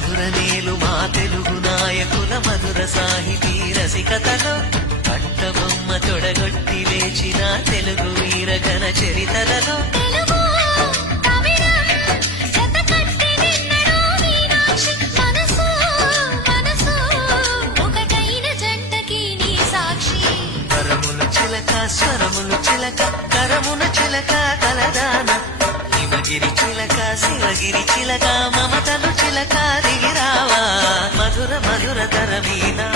మధుర నేలు మా తెలుగు నాయకుల మధుర సాహితీ రసికతలో పట్టబొమ్మ తొడగొట్టి లేచిన తెలుగు వీర ఘన చరితలలో స్వరములు చిలక కరమున చిలక కలదాన హిమగిరి చిలక శివగిరి చిలక మమతలు చిలక దిగిరావా మధుర మధుర తరవీనా